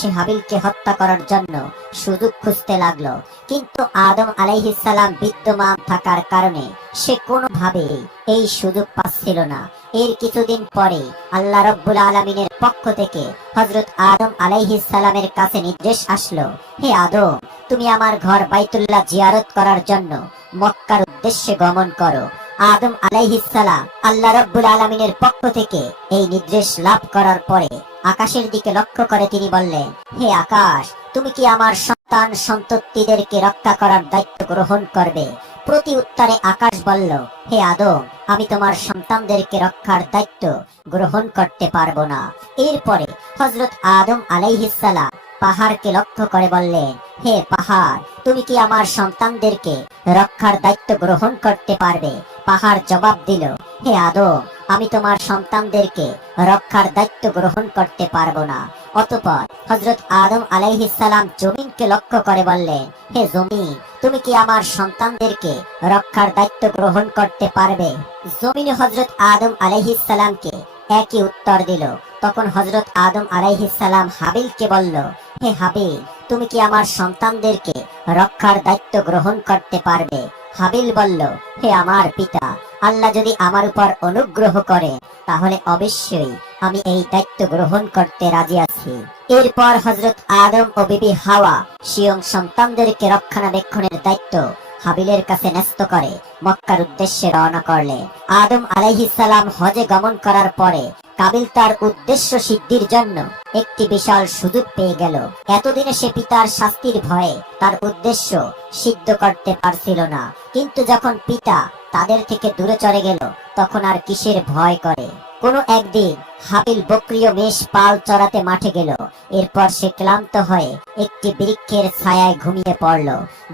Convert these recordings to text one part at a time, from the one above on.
সে হাবিলকে হত্যা করার জন্য সুযোগ খুঁজতে লাগল। কিন্তু আদম আলাইহিসালাম বিদ্যমান থাকার কারণে সে কোনোভাবেই এই সুযোগ পাচ্ছিল না। এর কিছুদিন পরে আল্লাহ রব্বুল আলমিনের পক্ষ থেকে হজরত আদম আলাইহিসালামের কাছে নির্দেশ আসলো, হে আদম, তুমি আমার ঘর বাইতুল্লাহ জিয়ারত করার জন্য মক্কার উদ্দেশ্যে গমন করো। আদম আলাইহিসালাম আল্লাহ রব্বুল আলমিনের পক্ষ থেকে এই নির্দেশ লাভ করার পরে আকাশের দিকে লক্ষ্য করে তিনি বললেন, হে আকাশ, তুমি কি আমার সন্তান সন্ততিদেরকে রক্ষা করার দায়িত্ব গ্রহণ করবে? প্রতি উত্তরে আকাশ বলল, হে আদম, আমি তোমার সন্তানদেরকে রক্ষার দায়িত্ব গ্রহণ করতে পারব না। এরপরে হজরত আদম আলাইহিসালাম পাহাড়কে লক্ষ্য করে বললেন, হে পাহাড়, তুমি কি আমার সন্তানদেরকে রক্ষার দায়িত্ব গ্রহণ করতে পারবে? পাহাড় জবাব দিল, হে আদম আমি তোমার সন্তানদেরকে রক্ষার দায়িত্ব গ্রহণ করতে পারব না। অতপর হজরত আদম আলাইহিসালাম জমিনকে লক্ষ্য করে বললেন, হে জমিন, তুমি কি আমার সন্তানদেরকে রক্ষার দায়িত্ব গ্রহণ করতে পারবে? জমিন হজরত আদম আলাইহিসালামকে একই উত্তর দিল। তখন হজরত আদম আলাইহিসালাম হাবিলকে বলল, হে হাবিল, তুমি কি আমার সন্তানদেরকে রক্ষার দায়িত্ব গ্রহণ করতে পারবে? হাবিল বলল, হে আমার পিতা আল্লাহ যদি আমার উপর অনুগ্রহ করে, তাহলে অবশ্যই আমি এই দায়িত্ব গ্রহণ করতে রাজি আছি। এরপর হজরত আদম ও বিবি হাওয়া সিয়ং সন্তানদেরকে রক্ষণাবেক্ষণের দায়িত্ব হাবিলের কাছে ন্যস্ত করে মক্কার উদ্দেশ্যে রওনা করলে। আদম আলাইহিসালাম হজে গমন করার পরে কাবিল তার উদ্দেশ্য সিদ্ধির জন্য একটি বিশাল সুযোগ পেয়ে গেল। এতদিনে সে পিতার শাস্তির ভয়ে তার উদ্দেশ্য সিদ্ধ করতে পারছিল না। কিন্তু যখন পিতা তাদের থেকে দূরে চলে গেল তখন আর কিসের ভয় করে? কোনো একদিন হাবিল বকরিয় মেষ পাল চড়াতে মাঠে গেল। এরপর সে ক্লান্ত হয়ে একটি বৃক্ষের ছায়ায় ঘুমিয়ে পড়ল।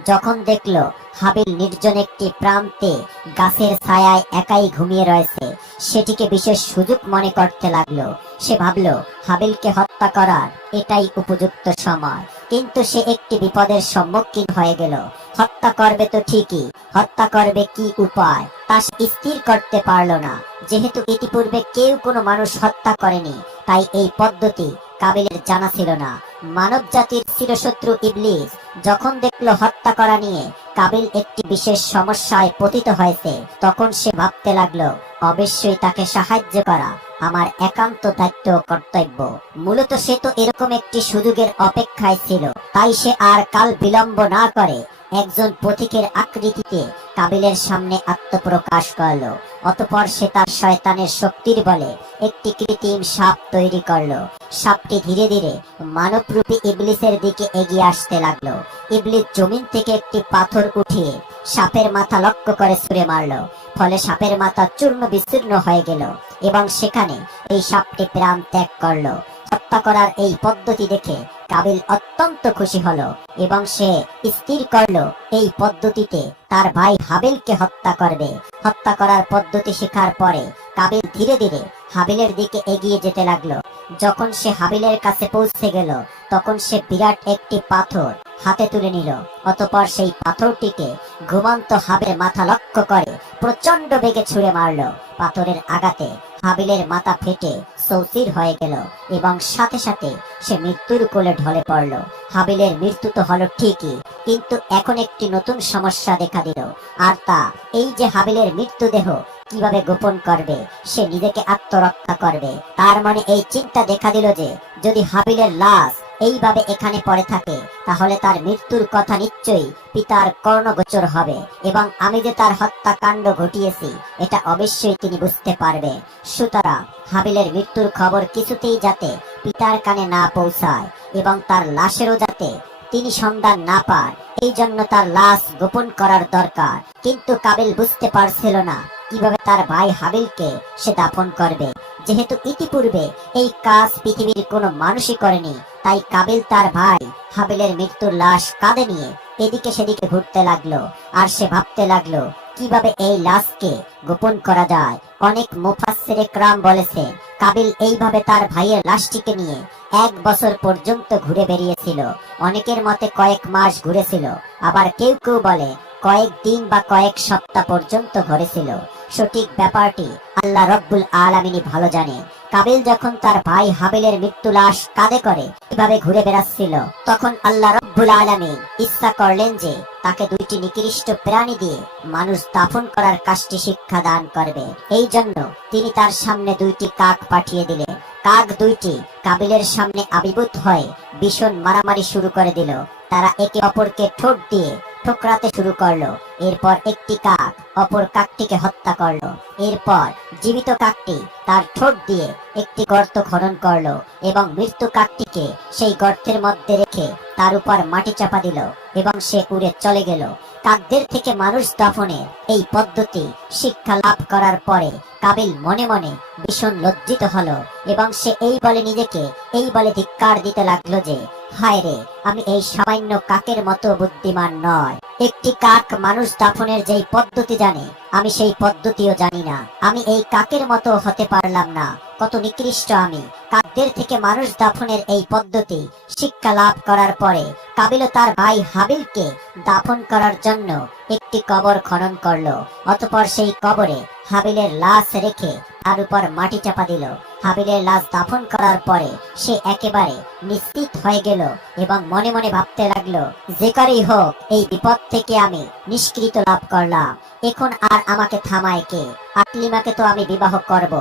যখন দেখল হাবিল নির্জন একটি প্রান্তে গাছের ছায়ায় একাই ঘুমিয়ে রয়েছে, সেটিকে বিশেষ সুযোগ মনে করতে লাগল। সে ভাবল, হাবিলকে হত্যা করার এটাই উপযুক্ত সময়। কিন্তু সে একটি বিপদের সম্মুখীন হয়ে গেল। হত্যা করবে তো ঠিকই, হত্যা করবে কি উপায়? তা স্থির করতে পারল না। যেহেতু ইতিপূর্বে কেউ কোনো মানুষ হত্যা করেনি, তাই এই পদ্ধতি কাবিলের জানা ছিল না। মানব জাতির চিরশত্রু ইবলিস যখন দেখল হত্যা করা নিয়ে কাবিল একটি বিশেষ সমস্যায় পতিত হয়েছে, তখন সে ভাবতে লাগল, অবশ্যই তাকে সাহায্য করা আমার একান্ত দায়িত্ব কর্তব্য। মূলত সে তো এরকম একটি সুযোগের অপেক্ষায় ছিল, তাই সে আর কাল বিলম্ব না করে একজন পথিকের আকৃতিতে কাবিলের সামনে আত্মপ্রকাশ করল, অতপর সে তার শয়তানের শক্তির বলে একটি কৃত্রিম সাপ তৈরি করল। সাপটি ধীরে ধীরে মানবরূপী ইবলিসের দিকে এগিয়ে আসতে লাগল। ইবলিস জমিন থেকে একটি পাথর উঠিয়ে সাপের মাথা লক্ষ্য করে ছুঁড়ে মারলো, ফলে সাপের মাথা চূর্ণ বিচূর্ণ হয়ে গেল এবং সেখানে এই সাপটি প্রাণ ত্যাগ করল। হত্যা করার এই পদ্ধতি দেখে কাবিল অত্যন্ত খুশি হলো এবং সে স্থির করল এই পদ্ধতিতে। তার ভাই হাবিলকে হত্যা করবে। হত্যা করার পদ্ধতি শেখার পরে কাবিল ধীরে ধীরে হাবিলের দিকে এগিয়ে যেতে লাগল। যখন সে হাবিলের কাছে পৌঁছে গেল, তখন সে বিরাট একটি পাথর হাতে তুলে নিল। অতপর সেই পাথরটিকে ঘুমন্ত হাবের মাথা লক্ষ্য করে প্রচণ্ড বেগে ছুঁড়ে মারলো। পাথরের আঘাতে হাবিলের মাথা ফেটে সৌসির হয়ে গেল এবং সাথে সাথে সে মৃত্যুর কোলে ঢলে পড়ল। হাবিলের মৃত্যু তো হলো ঠিকই, কিন্তু এখন একটি নতুন সমস্যা দেখা দিল, আর তা এই যে হাবিলের মৃত্যু দেহ কীভাবে গোপন করবে, সে নিজেকে আত্মরক্ষা করবে। তার মানে এই চিন্তা দেখা দিল যে যদি হাবিলের লাশ এইভাবে এখানে পড়ে থাকে, তাহলে তার মৃত্যুর কথা নিশ্চয়ই পিতার কর্ণগোচর হবে এবং আমি যে তার হত্যাকাণ্ড ঘটিয়েছি, এটা অবশ্যই তিনি বুঝতে পারবে। সুতরাং হাবিলের মৃত্যুর খবর কিছুতেই যাতে পিতার কানে না পৌঁছায় এবং তার লাশেরও যাতে তিনি সন্ধান না পান, এই জন্য তার লাশ গোপন করার দরকার। কিন্তু কাবিল বুঝতে পারছিল না কীভাবে তার ভাই হাবিলকে সে দাফন করবে। যেহেতু ইতিপূর্বে এই কাজ পৃথিবীর কোনো মানুষই করেনি তাই কাবিল তার ভাই হাবিলের মৃত্যুর লাশ কাঁধে নিয়ে এদিকে সেদিকে ঘুরতে লাগল, আর সে ভাবতে লাগল, কীভাবে এই লাশকে গোপন করা যায়? অনেক মুফাসসিরে ক্রাম বলেছে, কাবিল এইভাবে তার ভাইয়ের লাশটিকে নিয়ে এক বছর পর্যন্ত ঘুরে বেরিয়েছিল অনেকের মতে কয়েক মাস ঘুরেছিল, আবার কেউ কেউ বলে কয়েক দিন বা কয়েক সপ্তাহ পর্যন্ত ঘুরেছিল সঠিক ব্যাপারটি আল্লাহ রব্বুল আলামিনী ভালো জানে। কাবিল যখন তার ভাই হাবিলের মৃত্যু লাশ কাঁধে করে এভাবে ঘুরে বেড়াচ্ছিল, তখন আল্লাহ রব্বুল আলামিন ইচ্ছা করলেন যে তাকে দুইটি নিকৃষ্ট প্রাণী দিয়ে মানুষ দাফন করার কাজটি শিক্ষা দান করবে। এই জন্য তিনি তার সামনে দুইটি কাক পাঠিয়ে দিলেন। কাক দুইটি কাবিলের সামনে আবির্ভূত হয়ে ভীষণ মারামারি শুরু করে দিল। তারা একে অপরকে ঠোঁট দিয়ে ঠোকরাতে শুরু করল। এরপর একটি কাক অপর কাকটিকে হত্যা করল। এরপর জীবিত কাকটি তার ঠোঁট দিয়ে একটি গর্ত খনন করল এবং মৃত্যু কাকটিকে সেই গর্তের মধ্যে রেখে তার উপর মাটি চাপা দিল এবং সে উড়ে চলে গেল। কাকদের থেকে মানুষ দাফনের এই পদ্ধতি শিক্ষা লাভ করার পরে কাবিল মনে মনে ভীষণ লজ্জিত হলো এবং সে এই বলে নিজেকে এই বলে ধিক্কার দিতে লাগল যে, হায় রে, আমি এই সামান্য কাকের মতো বুদ্ধিমান নয়। একটি কাক মানুষ দাফনের যেই পদ্ধতি জানে, আমি সেই পদ্ধতিও জানি না। আমি এই কাকের মতো হতে পারলাম না। কত নিকৃষ্ট আমি। কাকদের থেকে মানুষ দাফনের এই পদ্ধতি, শিক্ষা লাভ করার পরে, কাবিল তার ভাই হাবিলকে দাফন করার জন্য একটি কবর খনন করল। অতপর সেই কবরে হাবিলের লাশ রেখে তার উপর মাটি চাপা দিল। হাবিলের লাশ দাফন করার পরে সে একেবারে নিশ্চিত হয়ে গেল এবং মনে মনে ভাবতে লাগল, যে করেই হোক, এই বিপদ থেকে আমি নিষ্কৃত লাভ করলাম। এখন আর আমাকে থামায় কে? আকলিমাকে তো আমি বিবাহ করব।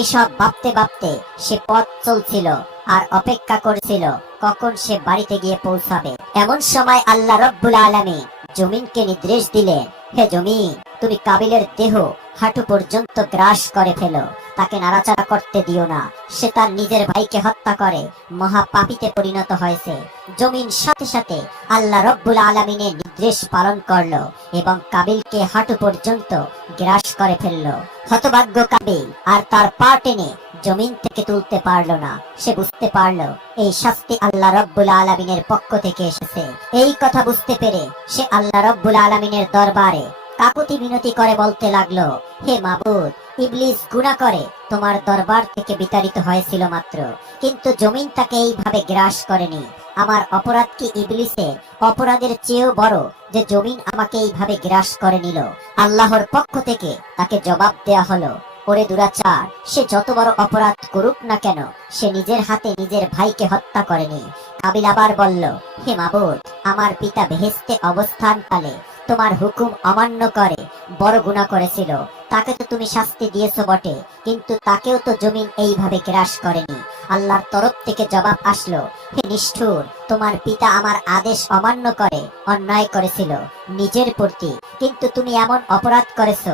এসব ভাবতে ভাবতে সে পথ চলছিল আর অপেক্ষা করছিল কখন সে বাড়িতে গিয়ে পৌঁছাবে। এমন সময় আল্লাহ রব্বুল আলমী জমিনকে নির্দেশ দিলেন, হে জমিন, তুমি কাবিলের দেহ হাঁটু পর্যন্ত গ্রাস করে ফেলো। তাকে নাড়াচাড়া করতে দিও না। সে তার নিজের ভাইকে হত্যা করে। মহা পাপিতে পরিণত হয়েছে। জমিন সাথে সাথে আল্লাহ রব্বুল আলমিনের নির্দেশ পালন করল এবং কাবিলকে হাঁটু পর্যন্ত গ্রাস করে ফেলল। হতভাগ্য কাবিল আর তার পা টেনে জমিন থেকে তুলতে পারল না। সে বুঝতে পারল, এই শাস্তি আল্লাহ রব্বুল আলমিনের পক্ষ থেকে এসেছে। এই কথা বুঝতে পেরে সে আল্লাহ রব্বুল আলমিনের দরবারে কাকুতি মিনতি করে বলতে লাগল, হে মাবুদ ইবলিস গুণা করে, তোমার দরবার থেকে বিতাড়িত হয়েছিল মাত্র। কিন্তু জমিন তাকে এইভাবে গ্রাস করেনি। আমার অপরাধ কি ইবলিসের অপরাধের চেয়েও বড় যে জমিন আমাকে এইভাবে গ্রাস করে নিল। আল্লাহর পক্ষ থেকে তাকে জবাব দেয়া হলো, ওরে দুরাচার, সে যত বড় অপরাধ করুক না কেন, সে নিজের হাতে নিজের ভাইকে হত্যা করেনি। কাবিল আবার বলল, হে মাবুদ, আমার পিতা বেহেস্তে অবস্থান কালে তোমার হুকুম অমান্য করে, বড় গুণা করেছিল। তাকে তো তুমি শাস্তি দিয়েছ বটে, কিন্তু তাকেও তো জমিন এইভাবে গ্রাস করেনি। আল্লাহর তরফ থেকে জবাব আসলো, হে নিষ্ঠুর, তোমার পিতা আমার আদেশ অমান্য করে, অন্যায় করেছিল, নিজের প্রতি। কিন্তু তুমি এমন অপরাধ করেছ,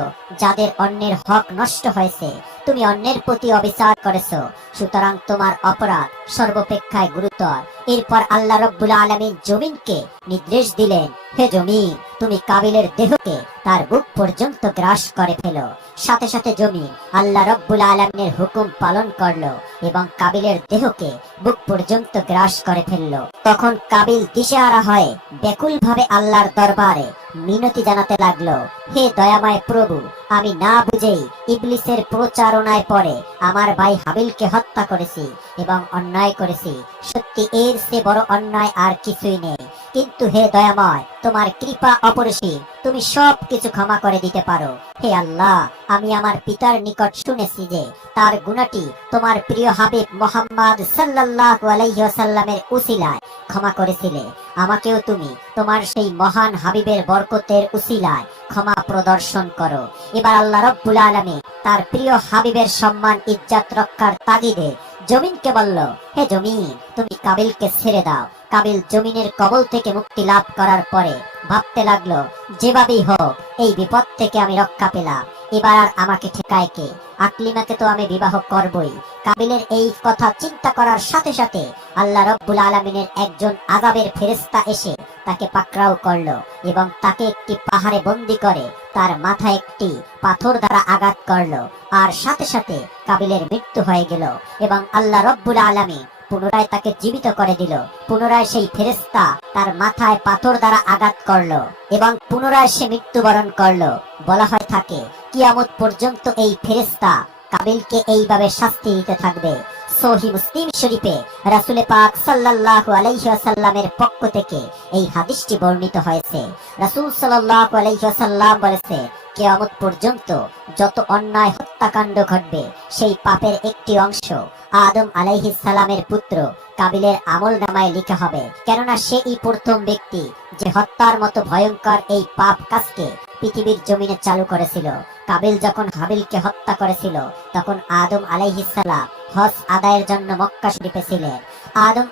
যাদের অন্যের হক নষ্ট হয়েছে। তুমি অন্যের প্রতি অবিচার করেছ, সুতরাং তোমার অপরাধ সর্বপেক্ষায় গুরুতর। এরপর আল্লাহ রব্বুল আলমিন জমিনকে নির্দেশ দিলেন, হে জমিন তুমি কাবিলের দেহকে তার বুক পর্যন্ত গ্রাস করে ফেলো। সাথে সাথে জমিন আল্লাহ রব্বুল আলমিনের হুকুম পালন করল এবং কাবিলের দেহকে বুক পর্যন্ত গ্রাস করে ফেলল। তখন কাবিল দিশেহারা হয়ে ব্যাকুল ভাবে আল্লাহর দরবারে মিনতি জানাতে লাগল, হে দয়াময় প্রভু, আমি না বুঝেই ইবলিসের প্রচারণায় পড়ে আমার ভাই হাবিলকে হত্যা করেছি এবং অন্যায় করেছি। সত্যি এর সে বড় অন্যায় আর কিছুই নেই। কিন্তু হে দয়াময়, তোমার কৃপা অপরিসীম, তুমি সব কিছু ক্ষমা করে দিতে পারো। হে আল্লাহ, আমি আমার পিতার নিকট শুনেছি যে তার গুণাটি তোমার প্রিয় হাবিব মোহাম্মদ সাল্লাল্লাহু আলাইহি উসিলায় ক্ষমা করেছিলে। আমাকেও তুমি তোমার সেই মহান হাবিবের বরকতের উসিলায় ক্ষমা প্রদর্শন করো। এবার আল্লাহ রব্বুল আলামিন তার প্রিয় হাবিবের সম্মান, ইজ্জত রক্ষার তাগিদে জমিনকে বলল, হে জমিন, তুমি কাবিলকে ছেড়ে দাও। কাবিল জমিনের কবল থেকে মুক্তি লাভ করার পরে ভাবতে লাগল, যেভাবেই হোক, এই বিপদ থেকে আমি রক্ষা পেলাম। এবার আর আমাকে ঠেকায় কে? আকলিমাকে তো আমি বিবাহ করবই। কাবিলের এই কথা চিন্তা করার সাথে সাথে আল্লাহ রব্বুল আলমিনের একজন আজাবের ফেরেস্তা এসে তাকে পাকড়াও করল এবং তাকে একটি পাহাড়ে বন্দি করে তার মাথায় একটি পাথর দ্বারা আঘাত করল। আর সাথে সাথে কাবিলের মৃত্যু হয়ে গেল এবং আল্লাহ রব্বুল আলমী পুনরায় তাকে জীবিত করে দিল। পুনরায় সেই ফেরেস্তা তার মাথায় পাথর দ্বারা আঘাত করল এবং পুনরায় সে মৃত্যুবরণ করল। বলা হয় থাকে, কিয়ামত পর্যন্ত এই ফেরেস্তা কাবিলকে এইভাবে শাস্তি দিতে থাকবে। সহি মুসলিম শরীফে রাসুলে পাক সাল্লাল্লাহু আলাইহি পক্ষ থেকে এই হাদিসটি বর্ণিত হয়েছে। রাসূল সাল্লাল্লাহু আলাইহি বলেছে কেয়ামত পর্যন্ত যত অন্যায় হত্যাকাণ্ড ঘটবে, সেই পাপের একটি অংশ আদম সালামের পুত্র কাবিলের আমল নামায় লিখা হবে। কেননা সেই প্রথম ব্যক্তি যে হত্যার মতো ভয়ঙ্কর এই পাপ কাজকে পৃথিবীর জমিনে চালু করেছিল। কাবিল যখন হাবিলকে হত্যা করেছিল, তখন আদম আলাইহিস সালাম হজ আদায়ের জন্য মক্কা শরীফে ছিলেন। আদম